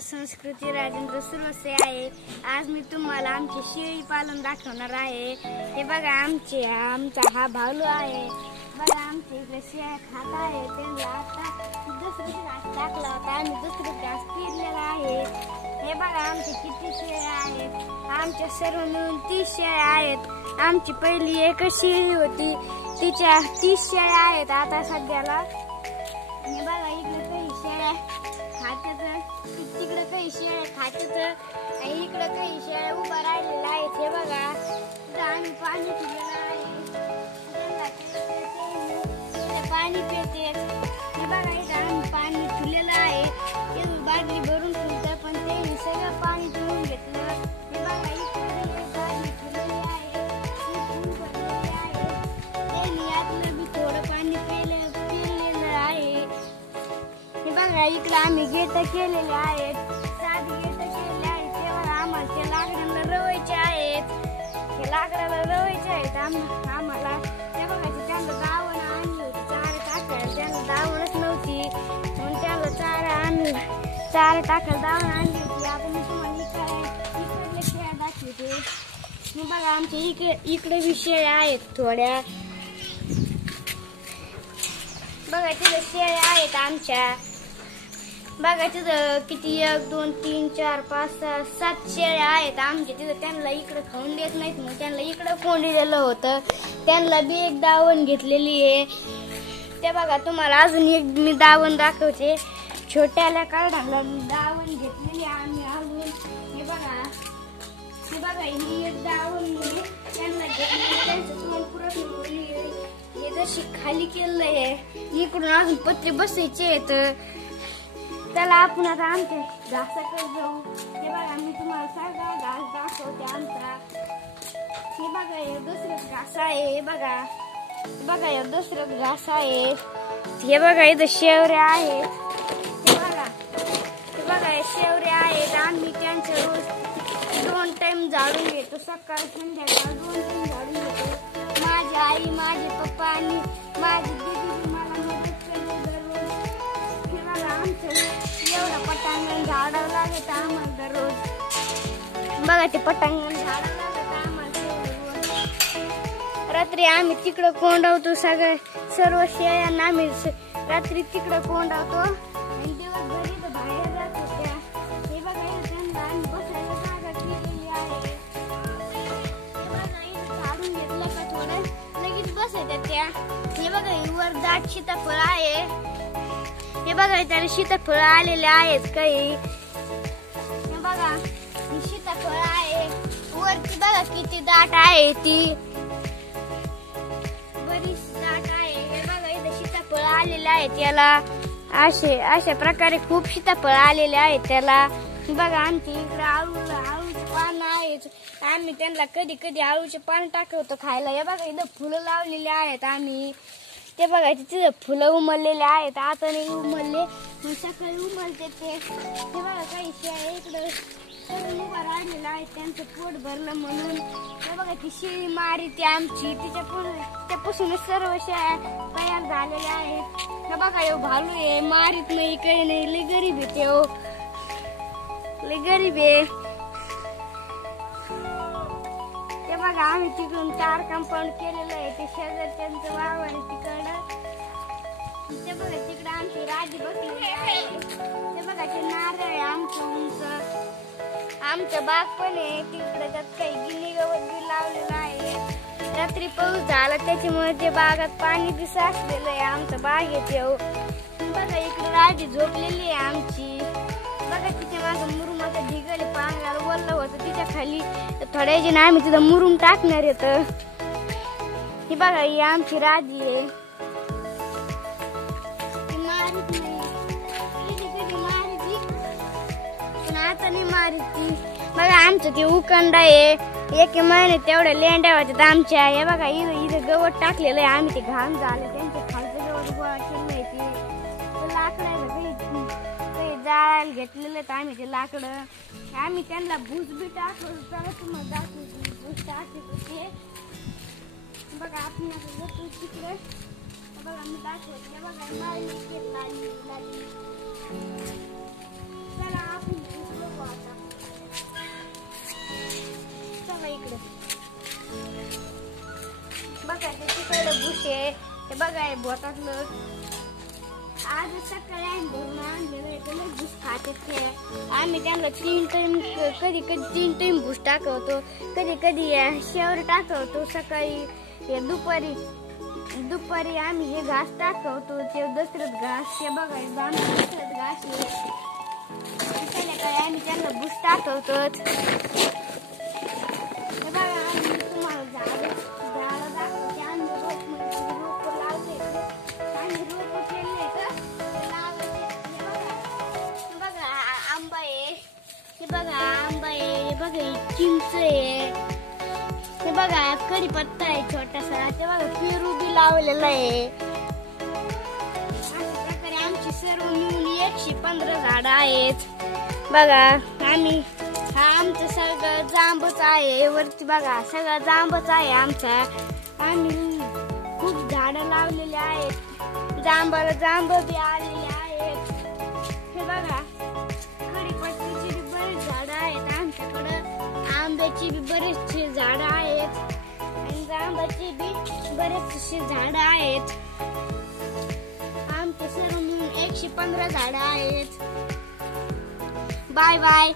संस्कृती राजेंद्र सुरवसे आहे। आज मी तुम्हाला आमचे शेळी पालन दाखवणार आहे। हे बघा आमचा हा भालू आहे। बघा आमच्या इकडे शेळ्या खात आहे। त्यांना आता दुसरं घास टाकला होता आणि दुसरं घास पेरलेला आहे। हे बघा आमचे किती शेळ्या आहेत। आमच्या सर्व मिळून 30 शेळ्या आहेत। आमची पहिली एकच शेळी होती, तिच्या 30 शेळ्या आहेत आता सध्याला। हे बघा इकडे काही शेळ्या खात्यात, तिकडे काही शेळ्या खात्यात आणि इकडे काही शेळ्या उभा राहिलेल्या आहेत। हे बघा आम्ही पाणी पिलेलं आहे, पाणी पिते। हे बघा इथं आम्ही पाणी पिलेलं आहे, ते बादली भरून ठेवतं पण ते सगळं पाणी पिऊन घेतलं। हे बघा इकडे बादली पिलेली आहे, त्यांनी यातलं बी थोडं पाणी पिलेलं आहे। हे बघा इकडे आम्ही गेट केलेले आहेत, 7 गेट केलेले आहेत। तेव्हा आम्हाला ते लाकडाला रवायचे आहेत, हे लाकडाला रवायचे आहेत आम्हाला। ते बघा त्यांना दावण आणली होती चारा टाकायला, त्यांना दावणच नव्हती म्हणून त्याला चारा टाकायला दावण आणली होती। आता मी तुम्हाला इकडले शेळ्या दाखवते। हे बघा आमच्या इकडे बी शेळ्या आहेत थोड्या। बघा तिथे शेळ्या आहेत आमच्या। बघा तिथं किती 1 2 3 4 5 6 7 शेळ्या आहेत आमच्या तिथं। त्यांना इकडे खाऊन देत नाहीत मग त्यांना इकडे कोंडलेलं होतं, त्यांना बी एक दावण घेतलेली आहे। ते बघा तुम्हाला अजून एक मी दावण दाखवते, छोट्याला कार्डाला दावण घेतलेली आम्ही अजून। हे बघा ही एक दावण त्यांना घेतलेली, त्यांचं तोंड पुरत हे जशी खाली केलेलं आहे, इकडून अजून पत्रे बसायचे आहेत। त्याला आपण आता आमच्या घासाकडे जाऊ। हे बघा मी तुम्हाला सगळा घास दाखवते आमचा। हे बघा हे दुसरं घास आहे, हे बघा हे दुसरं घास आहे। हे बघा इथं शेवऱ्या आहेत, हे बघा हे शेवऱ्या आहेत। आम्ही त्यांच्या रोज 2 टाइम झाडून घेतो, सकाळ संध्याकाळ 2 टाइम झाडून घेतो। माझी आई, माझे पप्पा आणि माझी दीदी मला मदत करते दररोज। हे बघा आमचं एवढं पटांगण झाडावं लागत आम्हाला दररोज। बघा ते पटांगण झाडावं लागत आम्हाला दररोज। रात्री आम्ही तिकडं कोंडवतो सर्व शेळ्यांना आम्ही रात्री तिकडं कोंडवतो आणि दिवसभर इथं बाहेर जात होत्या। हे बघा त्यांना आम्ही बसायला जागा केलेली आहे। हे बघा इथं झाडून घेतलं का थोडं लगेच बसायच्या त्या। हे बघा वर दाट सीताफळ आहे, हे बघा त्याला सीताफळ आलेले आहेत काही। हे बघा ही सीताफळ आहे, वरती बघा किती दाट आहे, ती बरीच दाट आहे। हे बघा इथं सीताफळ आलेले आहेत त्याला, अशा प्रकारे खूप सीताफळ आलेले आहेत त्याला। बघा आमच्या इकडे आळूचे पान आहेत, आम्ही त्यांना कधी कधी आळूचे पान टाकवतो खायला। हे बघा इथं फुलं लावलेली आहेत आम्ही, ते बघा तिथे फुलं उमललेले आहेत, आता नाही उमलले मग सकाळी उमलते ते। हे बघा काही शेळ्या इकडं सगळं उभा राहिलेलं आहे, त्यांचं पोट भरलं म्हणून। हे बघा ती शेळी मारीते आमची, त्यापासूनच सर्व शेळ्या तयार झालेल्या आहेत। हे बघा हे भालू आहे, मारीत नाही काही नाही, लय गरीब आहे ते, लय गरीब आहे। ते बघा आम्ही तिकडून तार कंपाऊंड केलेलं आहे, ते शेजारच्यांचं वावर आहे तिकडं। ते बघा तिकडं आमची राजी बसलेली आहे, ते बघा ते नारळ आहे आमचं उंच, आमचं बाग पण आहे तिकडे, त्यात काही गिनी गवत बी लावलेलं आहे। रात्री पाऊस झाला त्याच्यामुळे ते बागात पाणी बी साचलेलं आहे आमचं बागेत येऊ। बघा इकडे राजी झोपलेली आहे आमची। बघा तिच्या मागं मुरुमाचं ढिगल पांगाला वरलं होतं, तिच्या खाली थोड्या जण आम्ही तिथं मुरुम टाकणार येत। ही बघा ही आमची राजी आहे, ती मारीत नाही, कधी मारीती पण आता नाही मारीती। बघा आमचं ते उकंड आहे, 1 महिन्यात तेवढ्या लेंड्या होत्यात आमच्या। हे बघा इथं गवत टाकलेलं आहे आम्ही, ते घाण झालं त्यांच्या खालचं गवत गोळा केलं आहे, ते लाकडाला काही जाळायला घेतलेलं आहे आम्ही ते लाकडं। आम्ही त्यांना भूस बी टाकलं, तुम्हाला दाखवतो भूस टाकते बघा आपण आता जातो तिकडे. बघा मी दाखवते. बघा लाली. चला आपण बघू आता. चला इकडे. बघा ते तिकडे बुश आहे. ते बघा हे बोटातलं. आज सकाळी आम्ही भरून आणलेलं भूस खाते ते. आम्ही त्यांना 3 टाइम कधी 3 टाइम भूस टाकवतो. कधी शेवर टाकवतो. सकाळी दुपारी आम्ही हे घास टाकवतो. ते दसरत घास. ते बघा दसरत घास आहे. संध्याकाळी आम्ही त्यांना भूस टाकवतो. हे बघा आम्ही तुम्हाला झाड दाखवते. आम्ही रोप लावले. आम्ही रोप केले तर बघा आंबा आहे. हे बघा आंबा आहे. हे बघा चिंच आहे. हे बघा कढीपत्ता आहे छोटासा. ते बघा पेरू बी लावलेला आहे. अशा प्रकारे आमची सर्व मिळून 115 झाडं आहेत. बघा आम्ही आमचं सगळं जांबच आहे. वरती बघा सगळं जांबच आहे आमचा. आम्ही खूप झाडं लावलेली आहेत. जांब बी आलेली आहेत. हे बघा कढीपत्त्याची बी बरेच झाडं आहेत आमच्याकडं. आंब्याची बी बरेचशी झाडं आहेत आणि जांबाची बी बरेचशी झाडं आहेत. आमचे सर्व मिळून 115 झाडं आहेत. Bye bye.